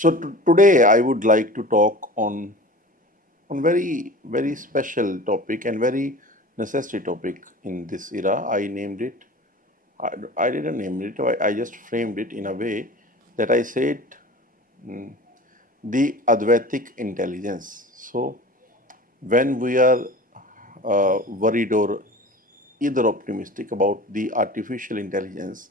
So today I would like to talk on very special topic and very necessary topic in this era. I named it. I didn't name it. I just framed it in a way that I said the Advaitic intelligence. So when we are worried or either optimistic about the artificial intelligence,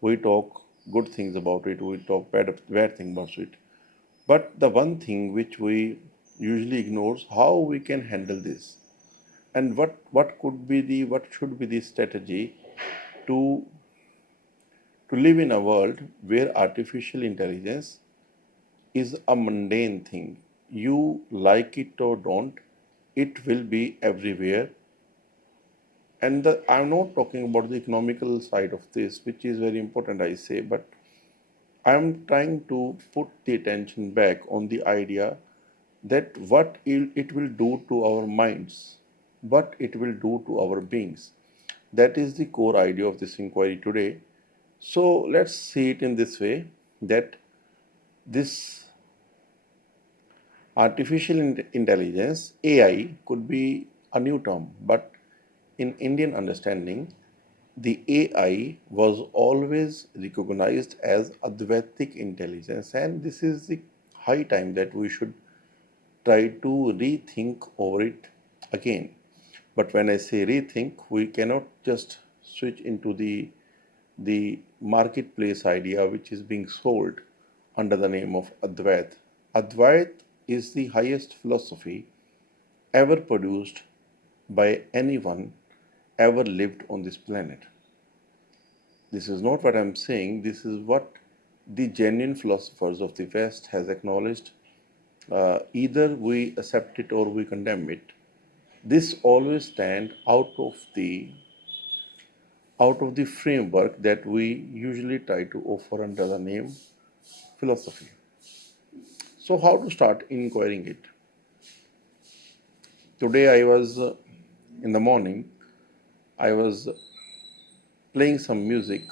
we talk good things about it, we talk bad things about it. But the one thing which we usually ignore is how we can handle this, and what should be the strategy to to live in a world where artificial intelligence is a mundane thing. You like it or don't, it will be everywhere. And I'm not talking about the economical side of this, which is very important, I say, but I'm trying to put the attention back on the idea that what it will do to our minds, what it will do to our beings. That is the core idea of this inquiry today. So let's see it in this way that this artificial intelligence, AI, could be a new term, but in Indian understanding, the AI was always recognized as Advaitic intelligence, and this is the high time that we should try to rethink over it again. But when I say rethink, we cannot just switch into the marketplace idea which is being sold under the name of Advait. Advait is the highest philosophy ever produced by anyone ever lived on this planet. This is not what I'm saying, this is what the genuine philosophers of the West has acknowledged. Either we accept it or we condemn it. This always stand out of the framework that we usually try to offer under the name philosophy. So how to start inquiring it? Today I was in the morning, I was playing some music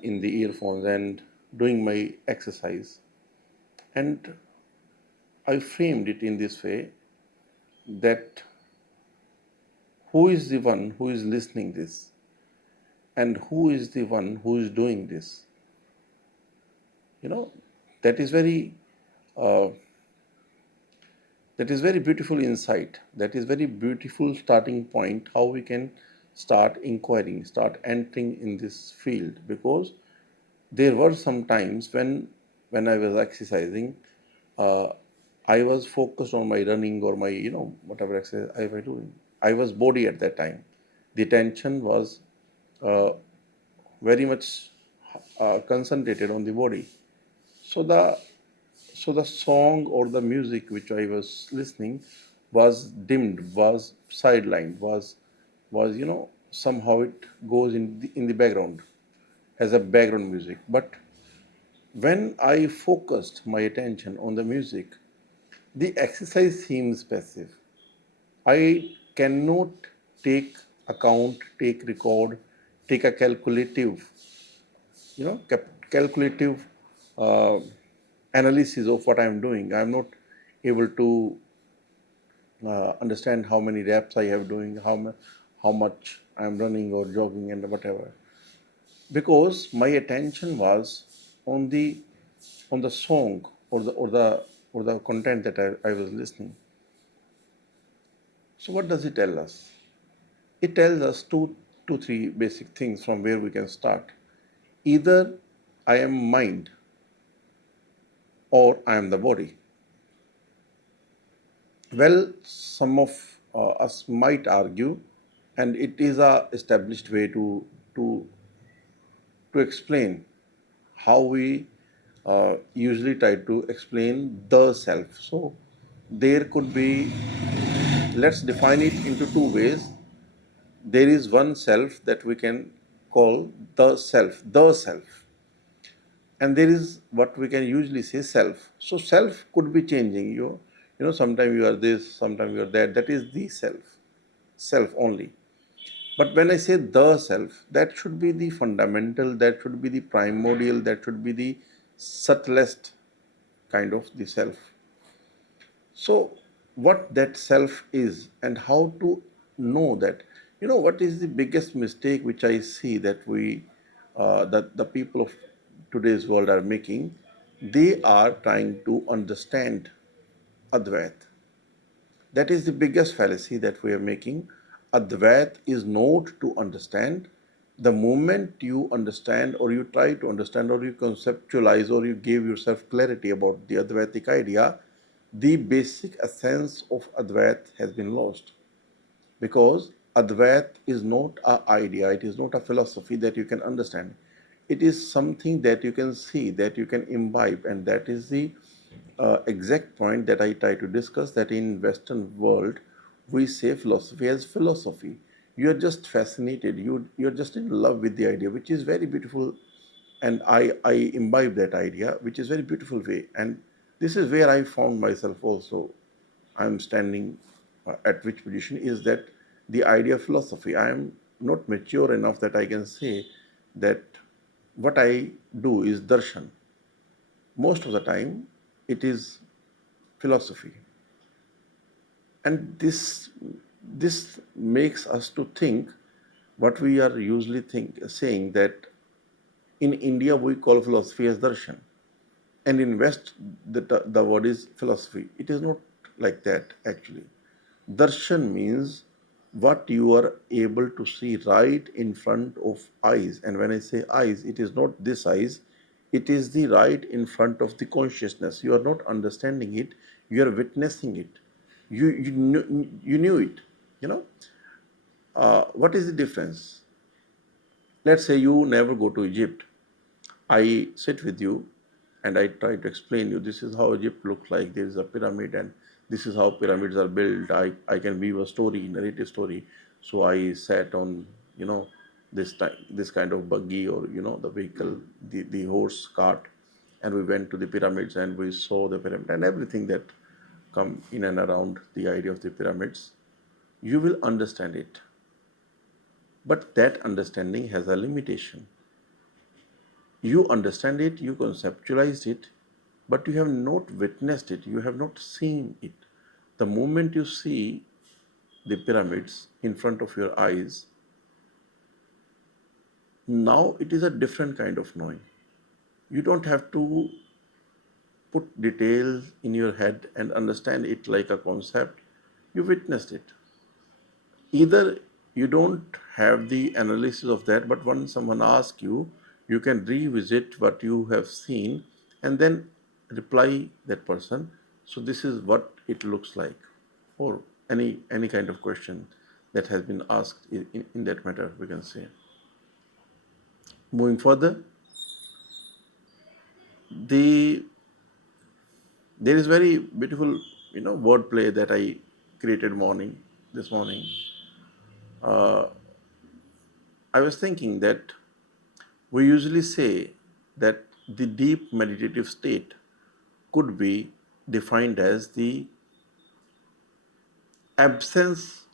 in the earphones and doing my exercise, and I framed it in this way that who is the one who is listening this and who is the one who is doing this. You know, that is very uh, that is very beautiful insight, that is very beautiful starting point how we can start inquiring, start entering in this field. Because there were some times when I was exercising, uh, I was focused on my running or my whatever exercise I was doing. I was body at that time. The attention was uh, very much concentrated on the body. So the song or the music which I was listening was dimmed, was sidelined, was somehow it goes in the background as a background music. But when I focused my attention on the music, the exercise seems passive. I cannot take account, take record, take a calculative uh, analysis of what I'm doing. I'm not able to understand how many reps I have doing, how much I'm running or jogging and whatever, because my attention was on the song or the content that I was listening. So what does it tell us? It tells us two, three basic things from where we can start. Either I am mind or I am the body. Well, some of us might argue, and it is a established way to to explain how we usually try to explain the self. So there could be, let's define it into two ways. There is one self that we can call the self, and there is what we can usually say self. So self could be changing. Sometimes you are this, sometimes you are that. That is the self only. But when I say the self, that should be the fundamental, that should be the primordial, that should be the subtlest kind of the self. So, what that self is and how to know that, what is the biggest mistake which I see that that the people of today's world are making? They are trying to understand Advait. That is the biggest fallacy that we are making. Advait is not to understand. The moment you understand, or you try to understand, or you conceptualize, or you give yourself clarity about the Advaitic idea, the basic essence of Advait has been lost. Because Advait is not an idea, it is not a philosophy that you can understand. It is something that you can see, that you can imbibe, and that is the exact point that I try to discuss, that in Western world, we say philosophy as philosophy. You are just fascinated, you're just in love with the idea, which is very beautiful, and I imbibe that idea, which is very beautiful way. And this is where I found myself also. I'm standing at which position is that the idea of philosophy. I am not mature enough that I can say that what I do is darshan. Most of the time, it is philosophy, and this makes us to think what we are usually saying, that in India we call philosophy as darshan, and in West the word is philosophy. It is not like that actually. Darshan means what you are able to see right in front of eyes. And when I say eyes, it is not this eyes, it is the right in front of the consciousness. You are not understanding it, you are witnessing it. You knew it. You know, what is the difference? Let's say you never go to Egypt. I sit with you and I try to explain you, this is how Egypt looks like. There is a pyramid and this is how pyramids are built. I can weave a story, narrative story. So I sat on, this kind of buggy, or the vehicle, the horse cart, and we went to the pyramids and we saw the pyramid and everything that come in and around the idea of the pyramids. You will understand it. But that understanding has a limitation. You understand it, you conceptualize it, but you have not witnessed it, you have not seen it. The moment you see the pyramids in front of your eyes, now it is a different kind of knowing. You don't have to put details in your head and understand it like a concept. You witnessed it. Either you don't have the analysis of that, but when someone asks you, you can revisit what you have seen and then reply that person. So this is what it looks like, or any kind of question that has been asked in that matter, we can say. Moving further, the there is very beautiful wordplay that I created this morning. Uh, I was thinking that we usually say that the deep meditative state could be defined as the absence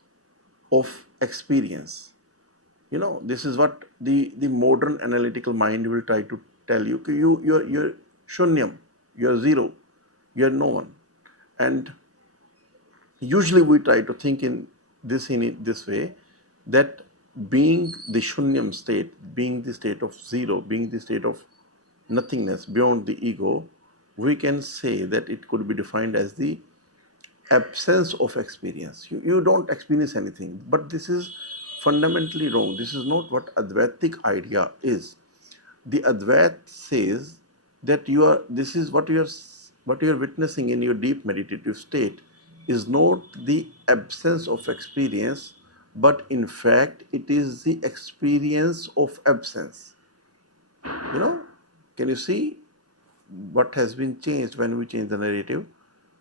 of experience. This is what the modern analytical mind will try to tell you. You're shunyam, you're zero, you're no one. And usually we try to think in this way, that being the shunyam state, being the state of zero, being the state of nothingness beyond the ego, we can say that it could be defined as the absence of experience. You don't experience anything, but this is fundamentally wrong. This is not what Advaitic idea is. The Advait says that this is what you are witnessing in your deep meditative state is not the absence of experience, but in fact it is the experience of absence. You know, can you see what has been changed when we change the narrative?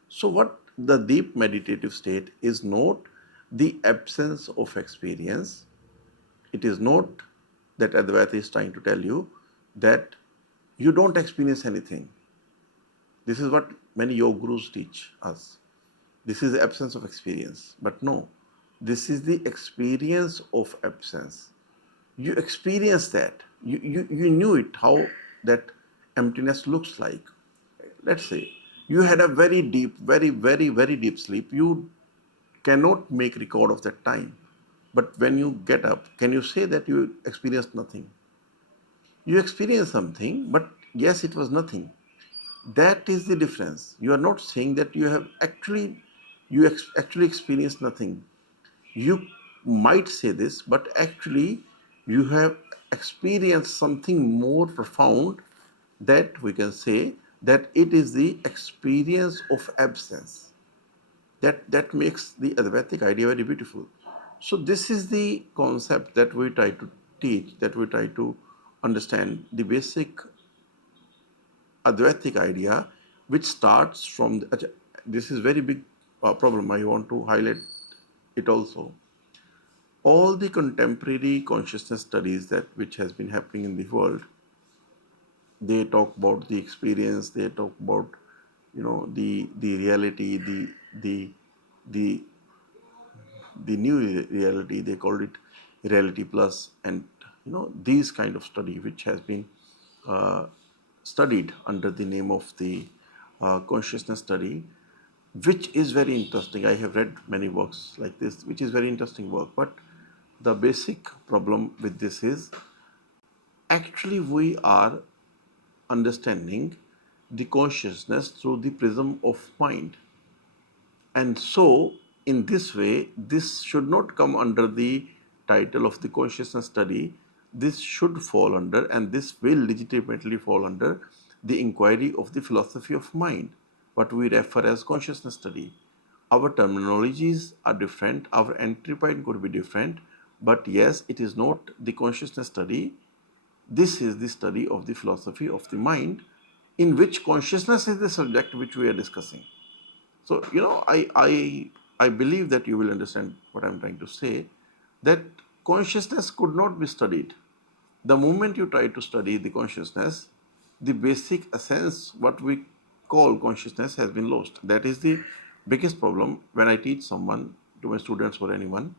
So, what the deep meditative state is not the absence of experience. It is not that Advaita is trying to tell you that you don't experience anything. This is what many yoga gurus teach us. This is the absence of experience. But no, this is the experience of absence. You experience that. You knew it, how that emptiness looks like. Let's say You had a very deep, very deep sleep. You cannot make record of that time. But when you get up, can you say that you experienced nothing? You experienced something, but yes, it was nothing. That is the difference. You are not saying that you have actually, actually experienced nothing. You might say this, but actually you have experienced something more profound, that we can say that it is the experience of absence. That makes the Advaitic idea very beautiful. So this is the concept that we try to teach, that we try to understand the basic Advaitic idea, which starts from this is very big problem. I want to highlight it also. All the contemporary consciousness studies that which has been happening in the world, they talk about the experience, they talk about the reality, the the the new reality, they called it reality plus, and these kind of study which has been uh, studied under the name of the consciousness study, which is very interesting. I have read many works like this, which is very interesting work. But the basic problem with this is actually we are understanding the consciousness through the prism of mind. And so, in this way, this should not come under the title of the consciousness study. This should fall under, and this will legitimately fall under, the inquiry of the philosophy of mind, what we refer as consciousness study. Our terminologies are different, our entry point could be different, but yes, it is not the consciousness study. This is the study of the philosophy of the mind, in which consciousness is the subject which we are discussing. So, I believe that you will understand what I'm trying to say, that consciousness could not be studied. The moment you try to study the consciousness, the basic essence, what we call consciousness, has been lost. That is the biggest problem when I teach someone, to my students or anyone.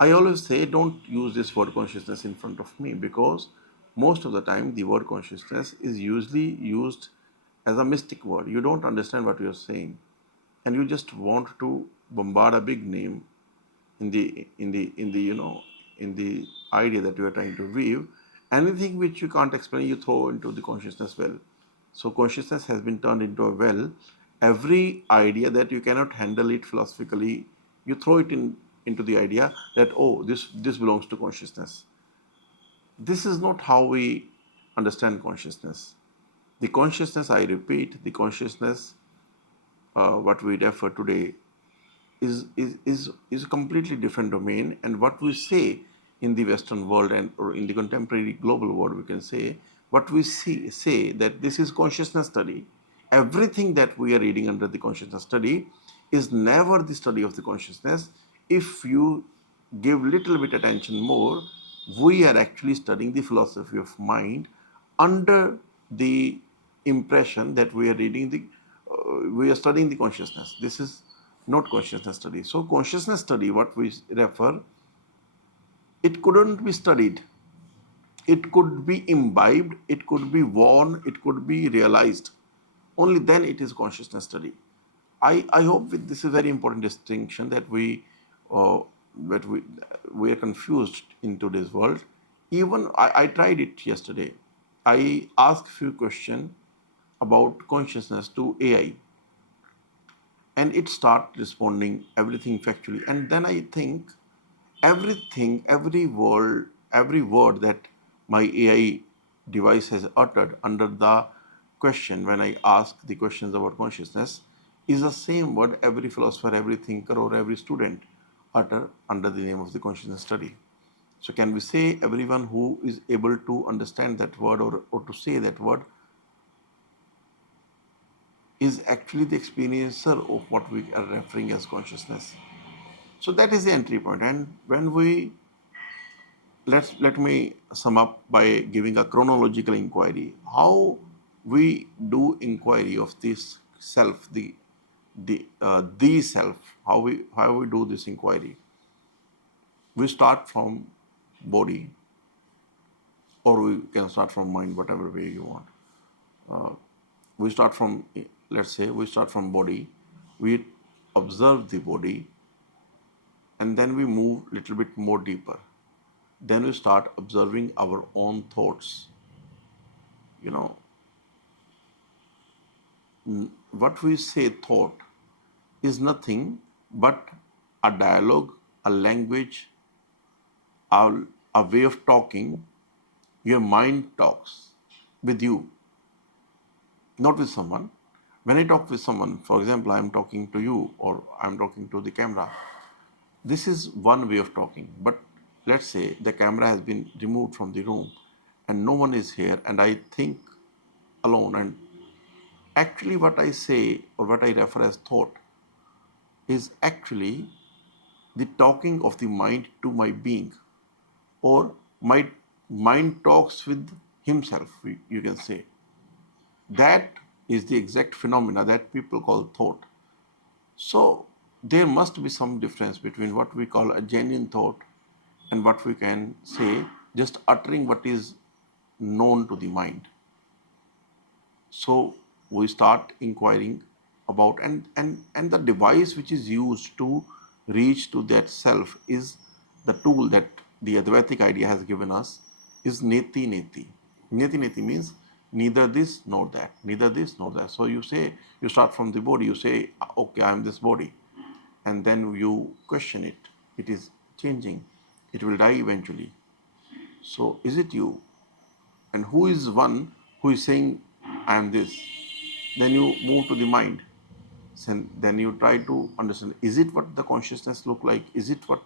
I always say, don't use this word consciousness in front of me, because most of the time the word consciousness is usually used as a mystic word. You don't understand what you're saying, and you just want to bombard a big name in the idea that you are trying to weave. Anything which you can't explain, you throw into the consciousness well. So consciousness has been turned into a well. Every idea that you cannot handle it philosophically, you throw it into the idea that, oh, this belongs to consciousness. This is not how we understand consciousness. The consciousness, I repeat, the consciousness, what we refer today, is a completely different domain. And what we say in the Western world, and or in the contemporary global world, we can say, what we say that this is consciousness study. Everything that we are reading under the consciousness study is never the study of the consciousness. If you give little bit attention more, we are actually studying the philosophy of mind under the impression that we are reading we are studying the consciousness. This is not consciousness study. So consciousness study, what we refer, it couldn't be studied. It could be imbibed, it could be worn, it could be realized. Only then it is consciousness study. I hope this is a very important distinction, that uh, that we are confused in today's world. Even I tried it yesterday. I asked few questions about consciousness to AI, and it start responding everything factually. And then I think everything, every word that my AI device has uttered under the question, when I ask the questions about consciousness, is the same word every philosopher, every thinker, or every student utter under the name of the consciousness study. So can we say everyone who is able to understand that word, or to say that word, is actually the experiencer of what we are referring as consciousness? So that is the entry point. And when we let me sum up by giving a chronological inquiry. How we do inquiry of this self, the self. How we do this inquiry. We start from body, or we can start from mind, whatever way you want. We start from let's say we start from body, we observe the body, and then we move a little bit more deeper. Then we start observing our own thoughts. You know, what we say thought is nothing but a dialogue, a language, a, a way of talking. Your mind talks with you, not with someone. When I talk with someone, for example, I'm talking to you or I'm talking to the camera, this is one way of talking. But let's say the camera has been removed from the room and no one is here, and I think alone, and actually what I say or what I refer as thought is actually the talking of the mind to my being, or my mind talks with himself, you can say. That is the exact phenomena that people call thought. So there must be some difference between what we call a genuine thought and what we can say just uttering what is known to the mind. So we start inquiring about, and the device which is used to reach to that self is the tool that the Advaitic idea has given us, is neti neti. Neti neti means neither this nor that, neither this nor that. So you say, you start from the body, you say, okay, I am this body, and then you question it. It is changing. It will die eventually. So is it you? And who is one who is saying, I am this? Then you move to the mind. Then you try to understand, is it what the consciousness look like? Is it what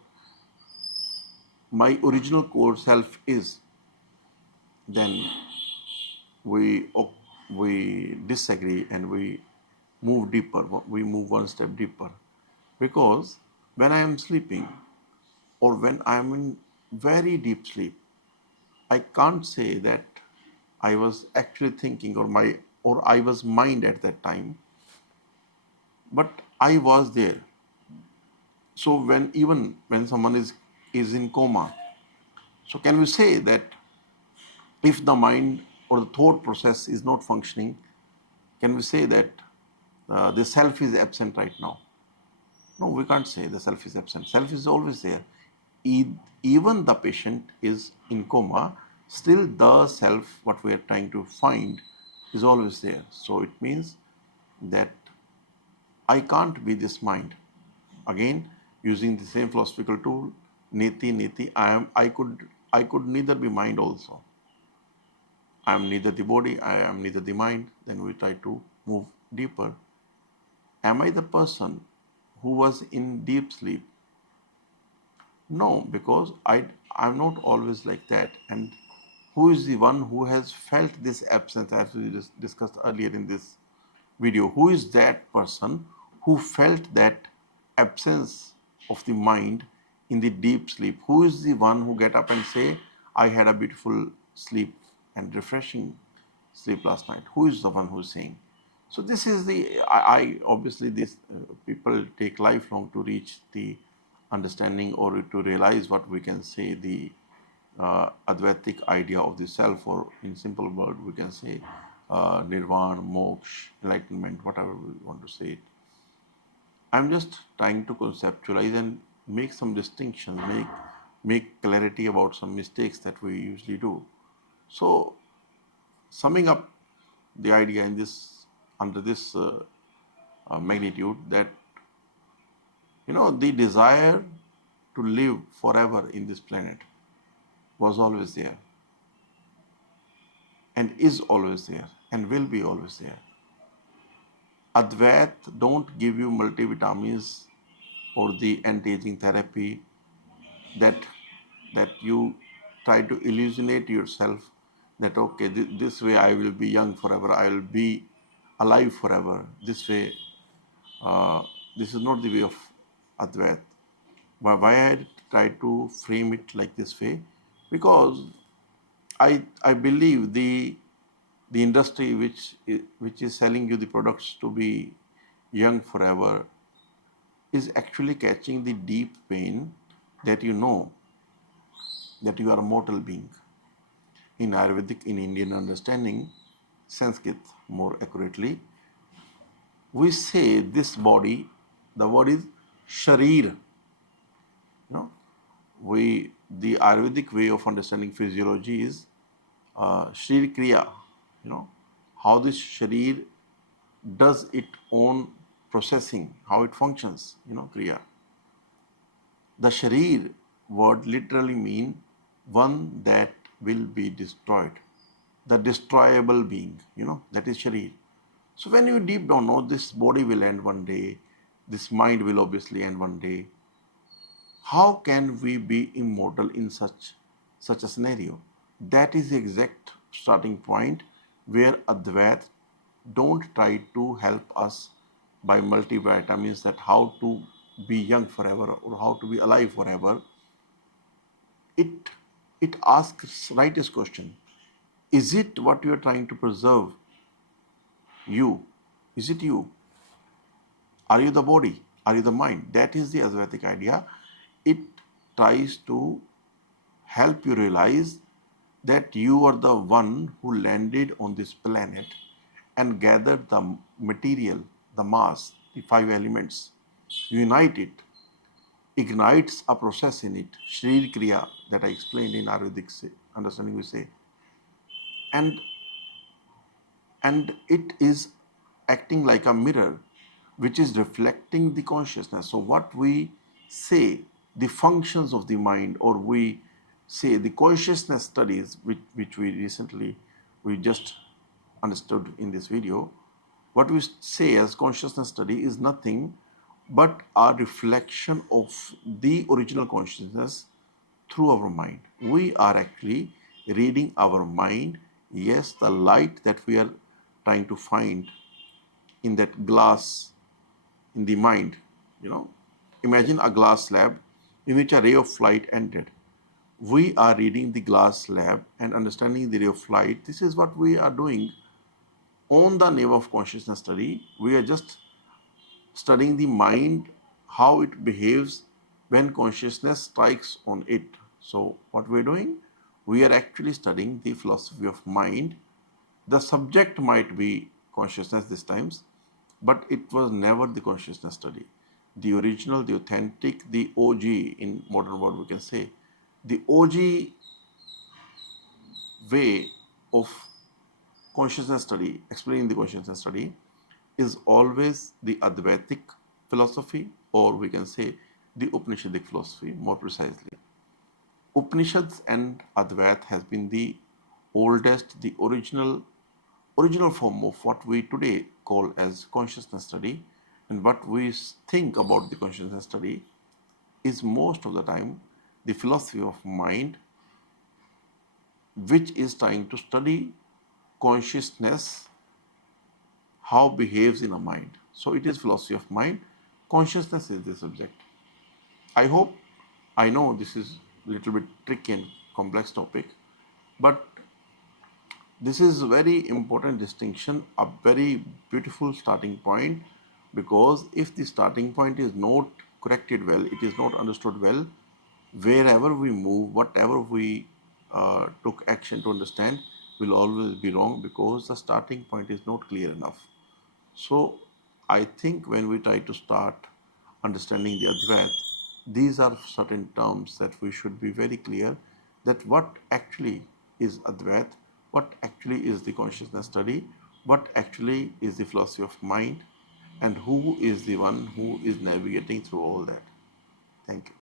my original core self is? Then we disagree and we move deeper. We move one step deeper. Because when I am sleeping or when I am in very deep sleep, I can't say that I was actually thinking, or I was mind at that time, but I was there. So even when someone is in coma, so can we say that if the mind or the thought process is not functioning, can we say that the self is absent right now? No, we can't say the self is absent. Self is always there. Even the patient is in coma, still the self, what we are trying to find, is always there. So it means that I can't be this mind. Again, using the same philosophical tool, neti neti, I could neither be mind also. I am neither the body, I am neither the mind. Then we try to move deeper. Am I the person who was in deep sleep? No, because I'm not always like that. And who is the one who has felt this absence, as we discussed earlier in this video? Who is that person who felt that absence of the mind in the deep sleep? Who is the one who get up and say, I had a beautiful sleep and refreshing sleep last night? Who is the one who is saying? So this is I obviously these people take lifelong to reach the understanding or to realize what we can say the Advaitic idea of the self, or in simple word we can say nirvana, moksha, enlightenment, whatever we want to say it. I'm just trying to conceptualize and make some distinctions, make clarity about some mistakes that we usually do. So summing up the idea in this, under this magnitude, that the desire to live forever in this planet was always there and is always there and will be always there. Advait don't give you multivitamins or the anti-aging therapy that you try to illusionate yourself that okay, this way I will be young forever, I will be alive forever. This way, this is not the way of Advait. Why I try to frame it like this way? Because I believe the industry which is selling you the products to be young forever is actually catching the deep pain that you know that you are a mortal being. In Ayurvedic, in Indian understanding, Sanskrit more accurately, we say this body, the word is sharir. The Ayurvedic way of understanding physiology is sharir kriya. How this sharir does its own processing, how it functions. Kriya. The sharir word literally mean one that will be destroyed, the destroyable being. That is sharir. So when you deep down know this body will end one day, this mind will obviously end one day. How can we be immortal in such a scenario? That is the exact starting point where Advaita don't try to help us by multivitamins that how to be young forever or how to be alive forever. It asks rightest question. Is it what you are trying to preserve? You. Is it you? Are you the body? Are you the mind? That is the Advaitic idea. It tries to help you realize that you are the one who landed on this planet and gathered the material, the mass, the five elements, unite it, ignites a process in it, Shrir Kriya, that I explained in Ayurvedic understanding, we say, and it is acting like a mirror which is reflecting the consciousness. So what we say, the functions of the mind, or we say the consciousness studies, which we just understood in this video, what we say as consciousness study is nothing but a reflection of the original consciousness through our mind. We are actually reading our mind. Yes, the light that we are trying to find in that glass in the mind. Imagine a glass slab in which a ray of light entered. We are reading the glass slab and understanding the ray of light. This is what we are doing on the name of consciousness study. We are just studying the mind, how it behaves when consciousness strikes on it. So what we're doing, we are actually studying the philosophy of mind. The subject might be consciousness this times, but it was never the consciousness study. The original, the authentic, the OG, in modern world we can say, the OG way of consciousness study, explaining the consciousness study, is always the Advaitic philosophy, or we can say the Upanishadic philosophy more precisely. Upanishads and Advaita has been the oldest, the original form of what we today call as consciousness study. And what we think about the consciousness study is most of the time the philosophy of mind, which is trying to study consciousness, how behaves in a mind. So it is philosophy of mind. Consciousness is the subject. I know this is a little bit tricky and complex topic, but this is a very important distinction, a very beautiful starting point, because if the starting point is not corrected well, it is not understood well, wherever we move, whatever we took action to understand will always be wrong because the starting point is not clear enough. So I think when we try to start understanding the Advaita, these are certain terms that we should be very clear that what actually is Advaita, what actually is the consciousness study, what actually is the philosophy of mind, and who is the one who is navigating through all that. Thank you.